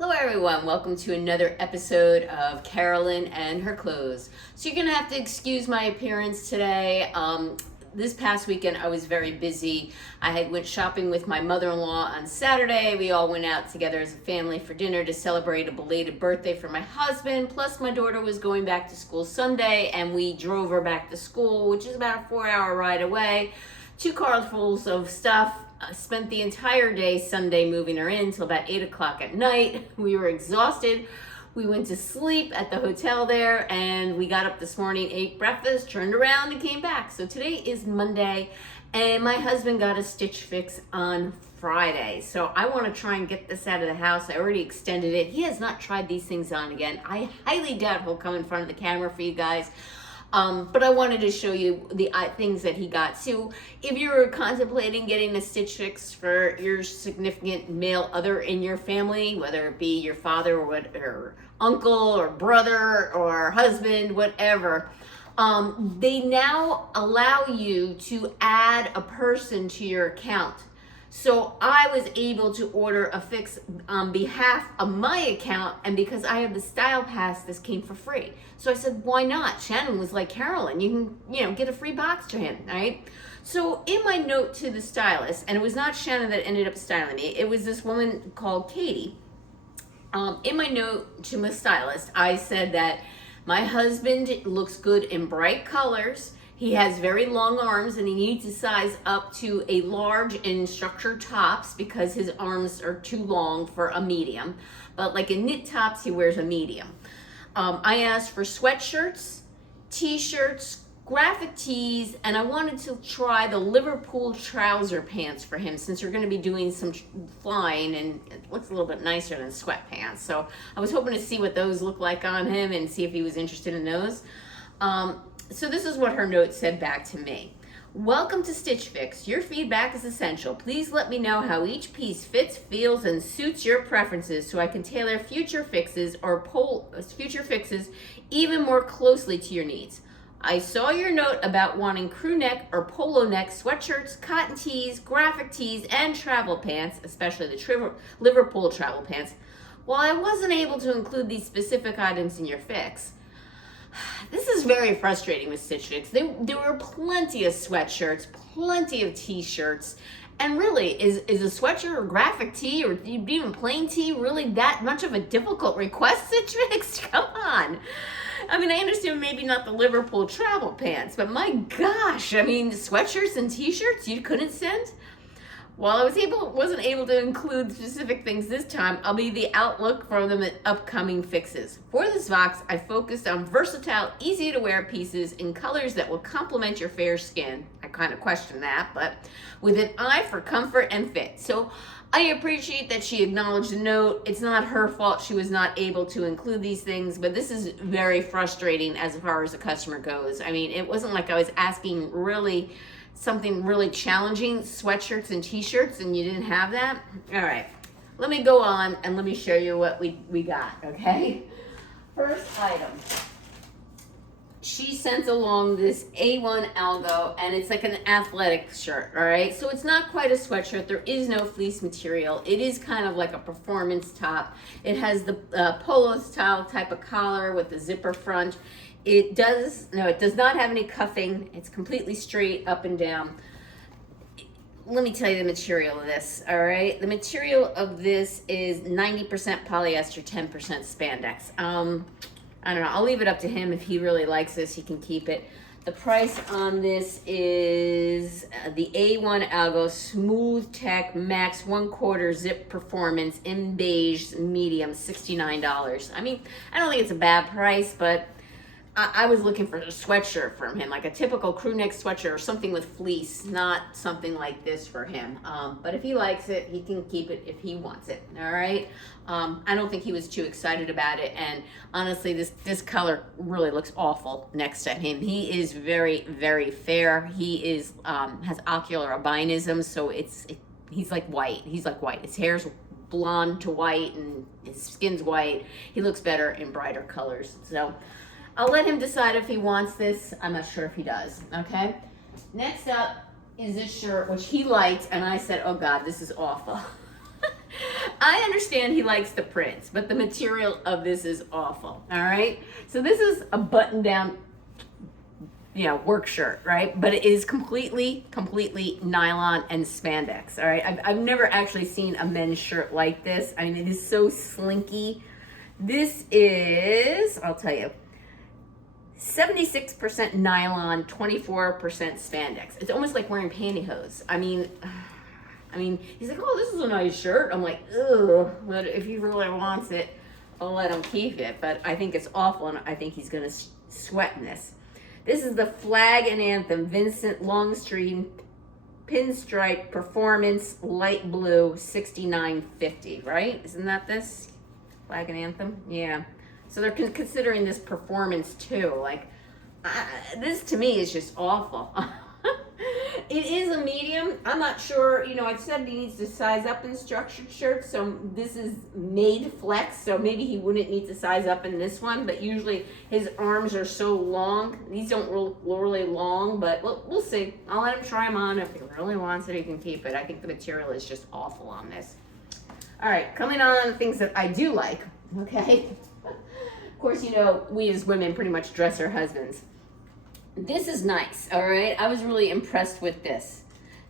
Hello everyone, welcome to another episode of Carolyn and Her Clothes. So you're gonna have to excuse my appearance today. This past weekend I was very busy. I went shopping with my mother-in-law on Saturday. We all went out together as a family for dinner to celebrate a belated birthday for my husband. Plus my daughter was going back to school Sunday and we drove her back to school, which is about a 4-hour ride away. 2 cars full of stuff. Spent the entire day Sunday moving her in until about 8 o'clock at night. We were exhausted. We went to sleep at the hotel there and we got up this morning, ate breakfast, turned around and came back. So today is Monday and my husband got a stitch fix on Friday. So I want to try and get this out of the house. I already extended it. He has not tried these things on again. I highly doubt he'll come in front of the camera for you guys. But I wanted to show you the things that he got. So if you're contemplating getting a stitch fix for your significant male other in your family, whether it be your father or uncle or brother or husband, whatever, they now allow you to add a person to your account. So I was able to order a fix on behalf of my account, and because I have the Style Pass, this came for free. So I said, why not? Shannon was like, Carolyn, you can, get a free box to him, right? So in my note to the stylist, and it was not Shannon that ended up styling me, it was this woman called Katie. In my note to my stylist, I said that my husband looks good in bright colors. He has very long arms and he needs to size up to a large in structured tops because his arms are too long for a medium. But like in knit tops, he wears a medium. I asked for sweatshirts, t-shirts, graphic tees, and I wanted to try the Liverpool trouser pants for him since we're going to be doing some flying and it looks a little bit nicer than sweatpants. So I was hoping to see what those look like on him and see if he was interested in those. So this is what her note said back to me. Welcome to Stitch Fix. Your feedback is essential. Please let me know how each piece fits, feels, and suits your preferences so I can tailor future fixes even more closely to your needs. I saw your note about wanting crew neck or polo neck sweatshirts, cotton tees, graphic tees, and travel pants, especially the Liverpool travel pants. While I wasn't able to include these specific items in your fix, this is very frustrating with Stitch Fix. There were plenty of sweatshirts, plenty of t-shirts, and really, is a sweatshirt or graphic tee or even plain tee really that much of a difficult request, Stitch Fix? Come on. I mean, I understand maybe not the Liverpool travel pants, but my gosh, I mean, sweatshirts and t-shirts you couldn't send? While I wasn't able to include specific things this time, I'll be the outlook for them at upcoming fixes. For this box, I focused on versatile, easy to wear pieces in colors that will complement your fair skin. I kind of question that, but with an eye for comfort and fit. So I appreciate that she acknowledged the note. It's not her fault she was not able to include these things, but this is very frustrating as far as the customer goes. I mean, it wasn't like I was asking something really challenging, sweatshirts and t-shirts, and you didn't have that? All right, let me go on and let me show you what we got, okay? First item. She sent along this A1 Algo, and it's like an athletic shirt, all right? So it's not quite a sweatshirt. There is no fleece material. It is kind of like a performance top. It has the polo style type of collar with the zipper front. It does not have any cuffing. It's completely straight up and down. Let me tell you the material of this, all right? The material of this is 90% polyester, 10% spandex. I don't know, I'll leave it up to him. If he really likes this, he can keep it. The price on this is the A1 Algo Smooth Tech Max 1/4 Zip Performance in beige medium, $69. I mean, I don't think it's a bad price, but I was looking for a sweatshirt from him, like a typical crew neck sweatshirt or something with fleece, not something like this for him. But if he likes it, he can keep it if he wants it, all right? I don't think he was too excited about it, and honestly, this color really looks awful next to him. He is very, very fair. He has ocular albinism, so he's like white. He's like white. His hair's blonde to white, and his skin's white. He looks better in brighter colors, so I'll let him decide if he wants this. I'm not sure if he does, okay? Next up is this shirt, which he liked, and I said, oh God, this is awful. I understand he likes the prints, but the material of this is awful, all right? So this is a button-down, work shirt, right? But it is completely nylon and spandex, all right? I've never actually seen a men's shirt like this. I mean, it is so slinky. This is, I'll tell you, 76% nylon, 24% spandex. It's almost like wearing pantyhose. I mean, he's like, oh, this is a nice shirt. I'm like, ugh, but if he really wants it, I'll let him keep it. But I think it's awful, and I think he's gonna sweat in this. This is the Flag and Anthem Vincent Longstreet Pinstripe Performance Light Blue 6950, right? Isn't that this? Flag and Anthem? Yeah. So they're considering this performance too. Like, this to me is just awful. It is a medium. I'm not sure, I said he needs to size up in structured shirts, so this is made flex, so maybe he wouldn't need to size up in this one, but usually his arms are so long. These don't really long, but we'll see. I'll let him try them on. If he really wants it, he can keep it. I think the material is just awful on this. All right, coming on the things that I do like, okay? Of course, we as women pretty much dress our husbands. This is nice, all right? I was really impressed with this.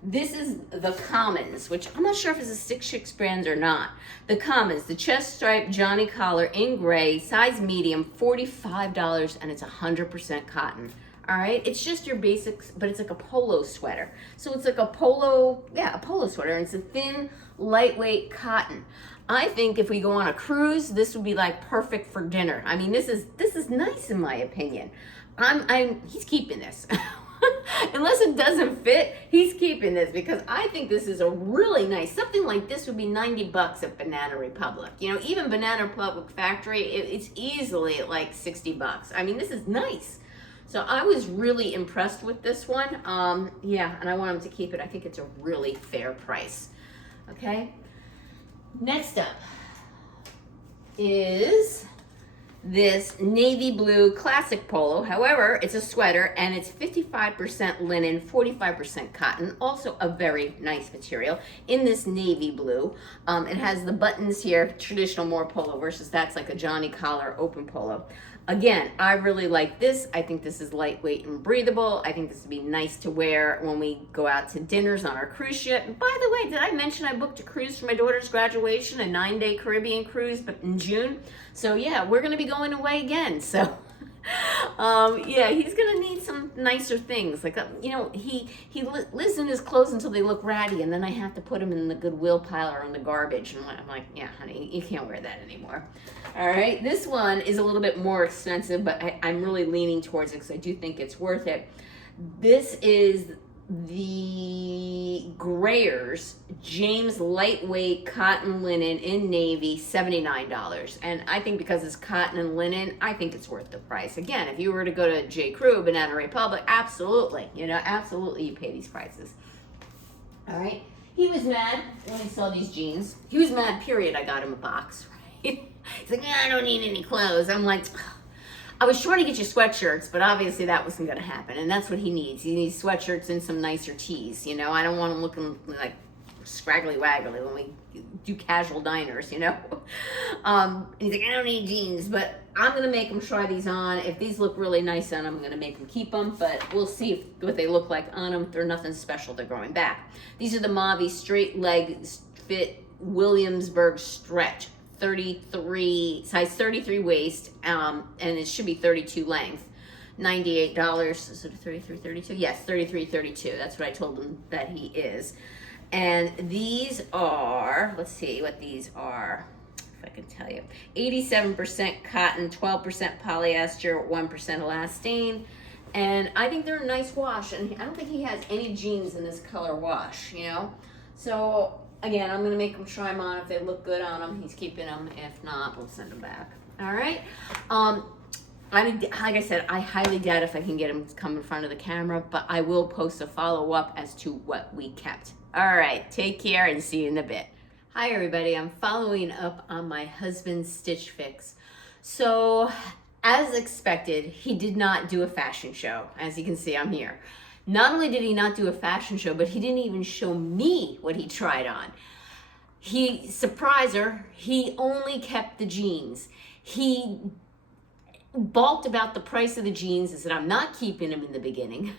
This is the Commons, which I'm not sure if it's a Stitch Chicks brand or not. The Commons, the chest stripe Johnny collar in gray, size medium, $45, and it's 100% cotton. All right, it's just your basics, but it's like a polo sweater. So it's like a polo sweater, and it's a thin, lightweight cotton. I think if we go on a cruise, this would be like perfect for dinner. I mean, this is nice in my opinion. He's keeping this. Unless it doesn't fit, he's keeping this because I think this is a really nice, something like this would be $90 at Banana Republic. Even Banana Republic Factory, it's easily like $60. I mean, this is nice. So I was really impressed with this one. And I want him to keep it. I think it's a really fair price. Okay. Next up is this navy blue classic polo. However, it's a sweater and it's 55% linen, 45% cotton. Also a very nice material in this navy blue. It has the buttons here, traditional more polo versus that's like a Johnny collar open polo. Again, I really like this. I think this is lightweight and breathable. I think this would be nice to wear when we go out to dinners on our cruise ship. And by the way, did I mention I booked a cruise for my daughter's graduation, a 9-day Caribbean cruise, but in June? So yeah, we're gonna be going away again. So he's gonna need some nicer things. Like, he lives in his clothes until they look ratty, and then I have to put him in the Goodwill pile or in the garbage. And I'm like, yeah, honey, you can't wear that anymore. All right, this one is a little bit more expensive, but I'm really leaning towards it because I do think it's worth it. This is the Grayers James lightweight cotton linen in navy, $79. And I think because it's cotton and linen, I think it's worth the price. Again, if you were to go to J. Crew, Banana Republic, absolutely, absolutely you pay these prices. All right. He was mad when he saw these jeans. He was mad, period. I got him a box, right? He's like, I don't need any clothes. I'm like, I was trying to get you sweatshirts, but obviously that wasn't going to happen. And that's what he needs. He needs sweatshirts and some nicer tees. I don't want him looking like scraggly waggly when we do casual diners, He's like, I don't need jeans, but I'm going to make him try these on. If these look really nice on him, I'm going to make him keep them, but we'll see what they look like on him. They're nothing special. They're growing back. These are the Mavi straight leg fit Williamsburg stretch. Size 33 waist, and it should be 32 length. $98. Is it 33, 32? Yes, 33, 32. That's what I told him that he is. And these are, let's see what these are, if I can tell you. 87% cotton, 12% polyester, 1% elastane. And I think they're a nice wash. And I don't think he has any jeans in this color wash, So, again, I'm going to make him try them on. If they look good on him, he's keeping them. If not, we'll send them back. All right? Like I said, I highly doubt if I can get him to come in front of the camera, but I will post a follow-up as to what we kept. All right, take care and see you in a bit. Hi, everybody. I'm following up on my husband's Stitch Fix. So, as expected, he did not do a fashion show. As you can see, I'm here. Not only did he not do a fashion show, but he didn't even show me what he tried on. he surprised her. He only kept the jeans. He balked about the price of the jeans and said, I'm not keeping them in the beginning.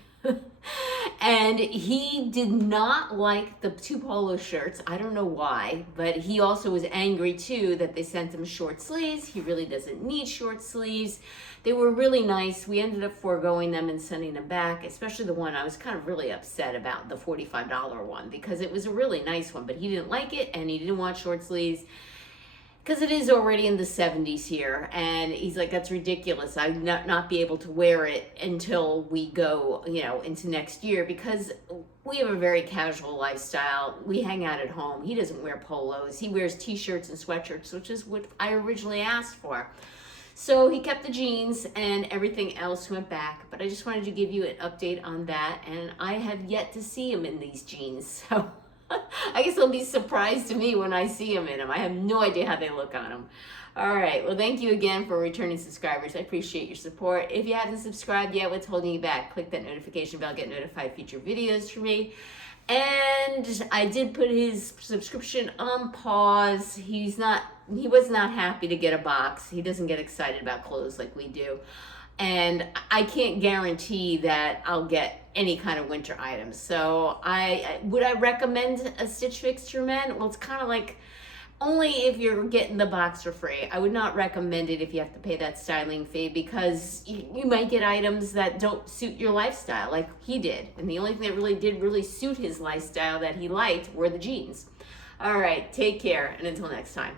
And he did not like the 2 polo shirts. I don't know why, but he also was angry too that they sent him short sleeves. He really doesn't need short sleeves. They were really nice. We ended up foregoing them and sending them back, especially the one I was kind of really upset about, the $45 one, because it was a really nice one, but he didn't like it and he didn't want short sleeves. Because it is already in the 70s here, and he's like, that's ridiculous. I'd not be able to wear it until we go, into next year, because we have a very casual lifestyle. We hang out at home. He doesn't wear polos. He wears t-shirts and sweatshirts, which is what I originally asked for. So he kept the jeans and everything else went back, but I just wanted to give you an update on that, and I have yet to see him in these jeans, so I guess he'll be surprised to me when I see him in them. I have no idea how they look on him. All right, well, thank you again for returning subscribers. I appreciate your support. If you haven't subscribed yet, what's holding you back? Click that notification bell, get notified future videos from me. And I did put his subscription on pause. He was not happy to get a box. He doesn't get excited about clothes like we do. And I can't guarantee that I'll get any kind of winter items. So would I recommend a Stitch Fix True-Men? Well, it's kind of like only if you're getting the box for free. I would not recommend it if you have to pay that styling fee, because you might get items that don't suit your lifestyle like he did. And the only thing that really suit his lifestyle that he liked were the jeans. All right, take care, and until next time.